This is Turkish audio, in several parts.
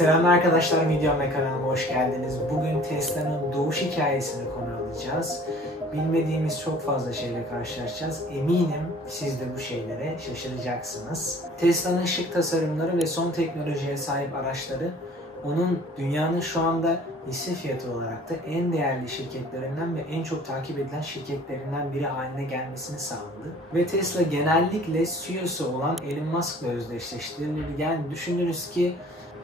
Selam arkadaşlar, videom ve kanalıma hoş geldiniz. Bugün Tesla'nın doğuş hikayesini konu alacağız. Bilmediğimiz çok fazla şeyle karşılaşacağız. Eminim siz de bu şeylere şaşıracaksınız. Tesla'nın şık tasarımları ve son teknolojiye sahip araçları onun dünyanın şu anda hisse fiyatı olarak da en değerli şirketlerinden ve en çok takip edilen şirketlerinden biri haline gelmesini sağladı. Ve Tesla genellikle CEO'su olan Elon Musk'la özdeşleştirilir. Yani düşünürüz ki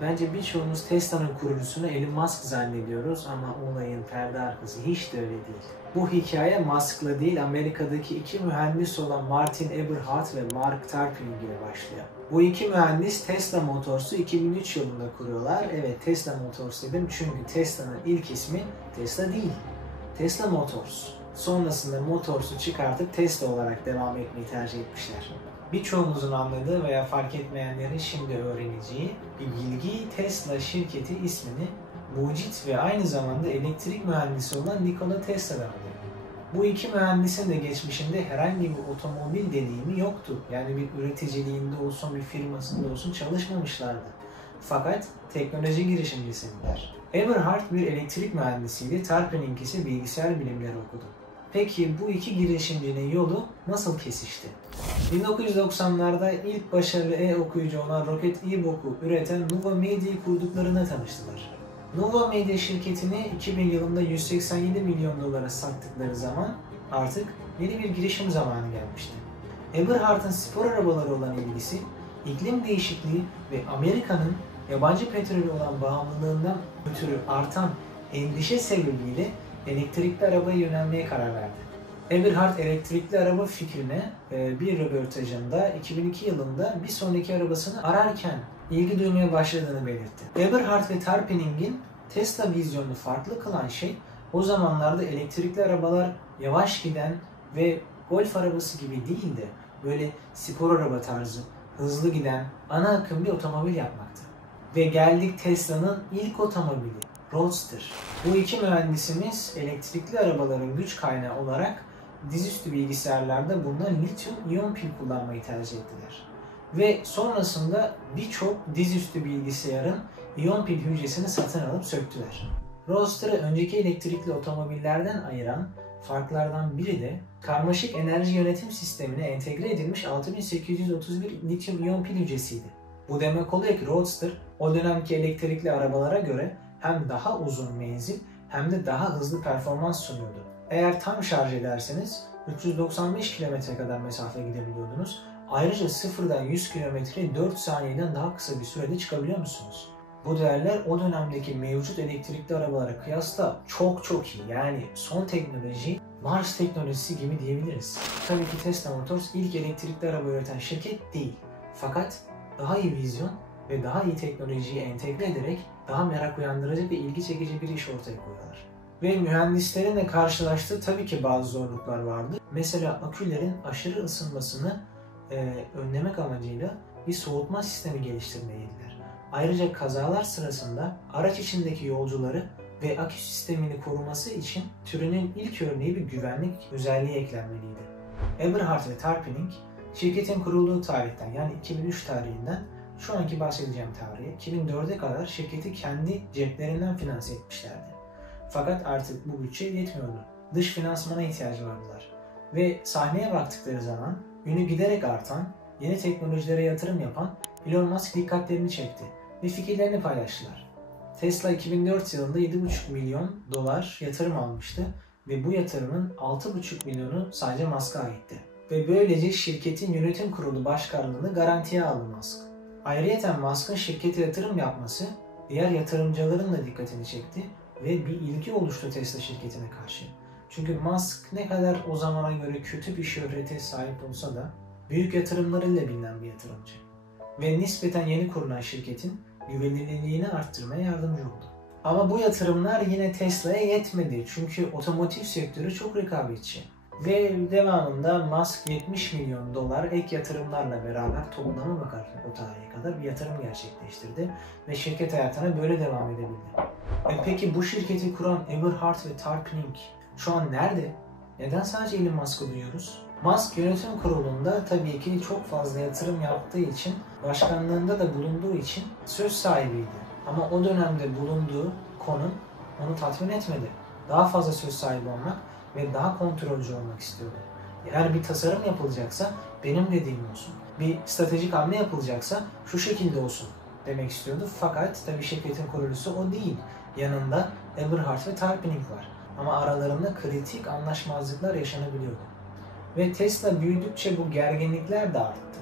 bence birçoğumuz Tesla'nın kurucusunu Elon Musk zannediyoruz ama olayın perde arkası hiç de öyle değil. Bu hikaye Musk'la değil, Amerika'daki iki mühendis olan Martin Eberhard ve Mark Tarpenning ile başlıyor. Bu iki mühendis Tesla Motors'u 2003 yılında kuruyorlar. Evet, Tesla Motors dedim çünkü Tesla'nın ilk ismi Tesla değil, Tesla Motors. Sonrasında Motors'u çıkartıp Tesla olarak devam etmeyi tercih etmişler. Birçoğumuzun anladığı veya fark etmeyenlerin şimdi öğreneceği bir bilgi, Tesla şirketi ismini mucit ve aynı zamanda elektrik mühendisi olan Nikola Tesla'dan alıyor. Bu iki mühendisin de geçmişinde herhangi bir otomobil deneyimi yoktu. Yani bir üreticiliğinde olsun, bir firmasında olsun çalışmamışlardı. Fakat teknoloji girişimcisiler. Eberhard bir elektrik mühendisiydi, Tarpenning ise bilgisayar bilimleri okudu. Peki bu iki girişimcinin yolu nasıl kesişti? 1990'larda ilk başarılı e-okuyucu olan Rocket e-book'u üreten Nova Media'yı kurduklarına tanıştılar. Nova Media şirketini 2000 yılında 187 milyon dolara sattıkları zaman artık yeni bir girişim zamanı gelmişti. Eberhard'ın spor arabaları olan ilgisi, iklim değişikliği ve Amerika'nın yabancı petrolü olan bağımlılığından ötürü artan endişe sebebiyle elektrikli arabaya yönelmeye karar verdi. Eberhard elektrikli araba fikrine bir röportajında 2002 yılında bir sonraki arabasını ararken ilgi duymaya başladığını belirtti. Eberhard ve Tarpenning'in Tesla vizyonunu farklı kılan şey, o zamanlarda elektrikli arabalar yavaş giden ve golf arabası gibi değil de böyle spor araba tarzı, hızlı giden, ana akım bir otomobil yapmaktı. Ve geldik Tesla'nın ilk otomobili, Roadster. Bu iki mühendisimiz elektrikli arabaların güç kaynağı olarak dizüstü bilgisayarlarda bulunan lityum-iyon pil kullanmayı tercih ettiler. Ve sonrasında birçok dizüstü bilgisayarın iyon pil hücresini satın alıp söktüler. Roadster'ı önceki elektrikli otomobillerden ayıran farklardan biri de karmaşık enerji yönetim sistemine entegre edilmiş 6831 lityum-iyon pil hücresiydi. Bu demek oluyor ki Roadster o dönemki elektrikli arabalara göre hem daha uzun menzil hem de daha hızlı performans sunuyordu. Eğer tam şarj ederseniz 395 km kadar mesafe gidebiliyordunuz. Ayrıca sıfırdan 100 km 4 saniyeden daha kısa bir sürede çıkabiliyor musunuz? Bu değerler o dönemdeki mevcut elektrikli arabalara kıyasla çok iyi. Yani son teknoloji Mars teknolojisi gibi diyebiliriz. Tabii ki Tesla Motors ilk elektrikli araba üreten şirket değil. Fakat daha iyi vizyon ve daha iyi teknolojiyi entegre ederek daha merak uyandırıcı ve ilgi çekici bir iş ortaya koyuyorlar. Ve mühendislerin de karşılaştığı tabii ki bazı zorluklar vardı. Mesela akülerin aşırı ısınmasını önlemek amacıyla bir soğutma sistemi geliştirmelidirler. Ayrıca kazalar sırasında araç içindeki yolcuları ve akü sistemini koruması için türünün ilk örneği bir güvenlik özelliği eklenmeliydi. Eberhard ve Tarpenning şirketin kurulduğu tarihten yani 2003 tarihinden şu anki bahsedeceğim tarihe 2004'e kadar şirketi kendi ceplerinden finanse etmişlerdi. Fakat artık bu bütçe yetmiyordu. Dış finansmana ihtiyacı vardılar. Ve sahneye baktıkları zaman ünü giderek artan, yeni teknolojilere yatırım yapan Elon Musk dikkatlerini çekti ve fikirlerini paylaştılar. Tesla 2004 yılında 7,5 milyon dolar yatırım almıştı ve bu yatırımın 6,5 milyonu sadece Musk'a aitti. Ve böylece şirketin yönetim kurulu başkanlığını garantiye aldı Musk. Ayrıca Musk'ın şirkete yatırım yapması diğer yatırımcıların da dikkatini çekti ve bir ilgi oluştu Tesla şirketine karşı. Çünkü Musk ne kadar o zamana göre kötü bir şöhrete sahip olsa da büyük yatırımlarıyla bilinen bir yatırımcı. Ve nispeten yeni kurulan şirketin güvenilirliğini arttırmaya yardımcı oldu. Ama bu yatırımlar yine Tesla'ya yetmedi çünkü otomotiv sektörü çok rekabetçi. Ve devamında Musk 70 milyon dolar ek yatırımlarla beraber toplama bakarken o tarihe kadar bir yatırım gerçekleştirdi ve şirket hayatına böyle devam edebildi. Peki bu şirketi kuran Eberhard ve Tarpenning şu an nerede? Neden sadece Elon Musk'ı duyuyoruz? Musk yönetim kurulunda tabii ki çok fazla yatırım yaptığı için, başkanlığında da bulunduğu için söz sahibiydi. Ama o dönemde bulunduğu konum onu tatmin etmedi. Daha fazla söz sahibi olmak ve daha kontrolcü olmak istiyordu. Yani bir tasarım yapılacaksa benim dediğim olsun. Bir stratejik hamle yapılacaksa şu şekilde olsun demek istiyordu. Fakat tabii şirketin kurucusu o değil. Yanında Eberhard ve Tarpenning var. Ama aralarında kritik anlaşmazlıklar yaşanabiliyordu. Ve Tesla büyüdükçe bu gerginlikler de arttı.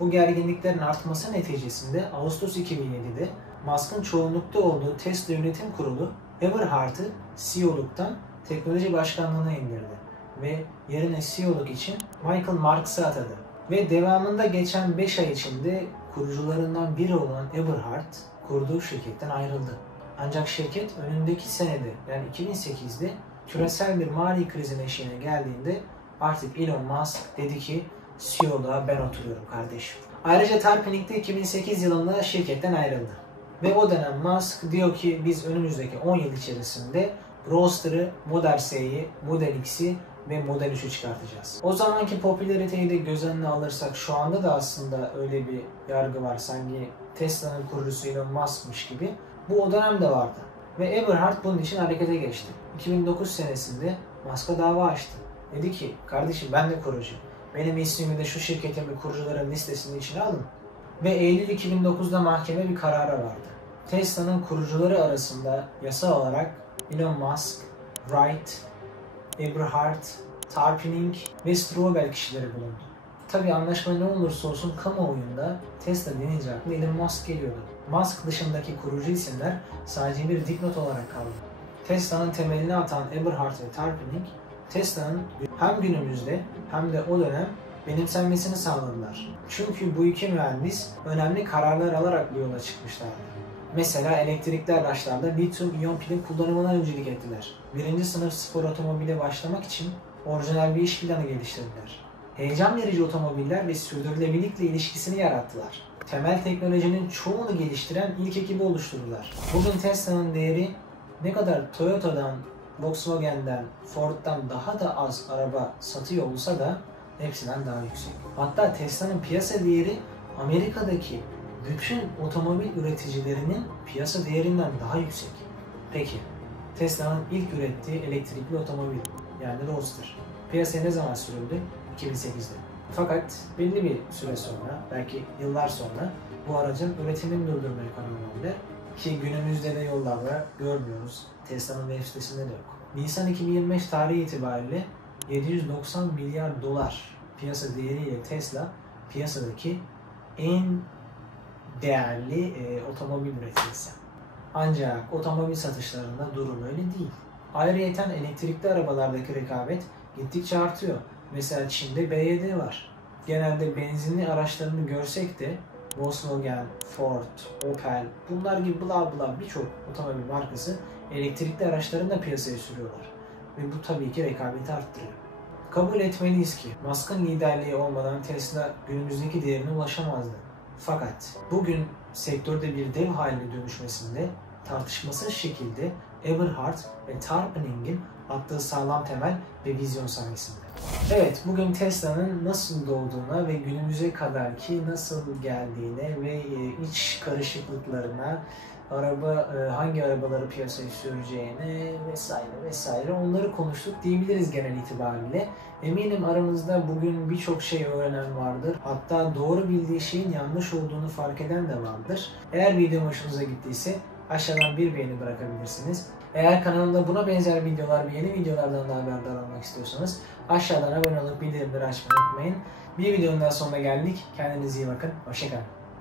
Bu gerginliklerin artması neticesinde Ağustos 2007'de Musk'ın çoğunlukta olduğu Tesla Yönetim Kurulu Eberhard'ı CEO'luktan teknoloji başkanlığına indirdi ve yerine CEO'luk için Michael Marks'ı atadı. Ve devamında geçen 5 ay içinde kurucularından biri olan Eberhard kurduğu şirketten ayrıldı. Ancak şirket önündeki senede yani 2008'de küresel bir mali krizin eşiğine geldiğinde artık Elon Musk dedi ki CEO'luğa ben oturuyorum kardeşim. Ayrıca Tarpenning de 2008 yılında şirketten ayrıldı. Ve o dönem Musk diyor ki biz önümüzdeki 10 yıl içerisinde Roadster'ı, Model S'yi, Model X'i ve Model 3'ü çıkartacağız. O zamanki popülariteyi de göz önüne alırsak şu anda da aslında öyle bir yargı var. Sanki Tesla'nın kurucusu Elon Musk'mış gibi. Bu o dönemde vardı. Ve Eberhard bunun için harekete geçti. 2009 senesinde Musk'a dava açtı. Dedi ki kardeşim ben de kurucuyum. Benim ismimi de şu şirketin ve kurucuların listesinin içine alın. Ve Eylül 2009'da mahkeme bir karara vardı. Tesla'nın kurucuları arasında yasal olarak Elon Musk, Wright, Eberhard, Tarpenning ve Strobel kişileri bulundu. Tabi anlaşma ne olursa olsun kamuoyunda Tesla denince aklı Elon Musk geliyordu. Musk dışındaki kurucu isimler sadece bir dipnot olarak kaldı. Tesla'nın temelini atan Eberhard ve Tarpenning, Tesla'nın hem günümüzde hem de o dönem benimsenmesini sağladılar. Çünkü bu iki mühendis önemli kararlar alarak bu yola çıkmışlardı. Mesela elektrikli araçlarda lityum-iyon pilin kullanımına öncülük ettiler. Birinci sınıf spor otomobile başlamak için orijinal bir iş planı geliştirdiler. Heyecan verici otomobiller ve sürdürülebilirlikle ilişkisini yarattılar. Temel teknolojinin çoğunu geliştiren ilk ekibi oluşturdular. Bugün Tesla'nın değeri ne kadar Toyota'dan, Volkswagen'den, Ford'dan daha da az araba satıyor olsa da hepsinden daha yüksek. Hatta Tesla'nın piyasa değeri Amerika'daki bütün otomobil üreticilerinin piyasa değerinden daha yüksek. Peki, Tesla'nın ilk ürettiği elektrikli otomobil yani Roadster piyasaya ne zaman sürüldü? 2008'de. Fakat belli bir süre sonra, belki yıllar sonra bu aracın üretimini durdurmaya karar verdiler. Ki günümüzde de yollarda görmüyoruz. Tesla'nın web sitesinde de yok. Nisan 2025 tarihi itibariyle 790 milyar dolar piyasa değeriyle Tesla piyasadaki en değerli otomobil üreticisi. Ancak otomobil satışlarında durum öyle değil. Ayrıyeten elektrikli arabalardaki rekabet gittikçe artıyor. Mesela Çin'de BYD var. Genelde benzinli araçlarını görsek de Volkswagen, Ford, Opel bunlar gibi bla bla birçok otomobil markası elektrikli araçlarını da piyasaya sürüyorlar. Ve bu tabii ki rekabeti arttırıyor. Kabul etmeliyiz ki Musk'ın liderliği olmadan Tesla günümüzdeki değerine ulaşamazdı. Fakat bugün sektörde bir dev haline dönüşmesinde tartışmasız şekilde Eberhard ve Tarpenning'in attığı sağlam temel ve vizyon sayesinde. Evet, bugün Tesla'nın nasıl doğduğuna ve günümüze kadar ki nasıl geldiğine ve iç karışıklıklarına, hangi arabaları piyasaya süreceğine vesaire onları konuştuk diyebiliriz genel itibariyle. Eminim aranızda bugün birçok şey öğrenen vardır. Hatta doğru bildiği şeyin yanlış olduğunu fark eden de vardır. Eğer videom hoşunuza gittiyse aşağıdan bir beğeni bırakabilirsiniz. Eğer kanalımda buna benzer videolar ve yeni videolardan da haberdar olmak istiyorsanız aşağıdan abone olup bildirimleri açmayı unutmayın. Bir videonun daha sonuna geldik. Kendinize iyi bakın. Hoşça kalın.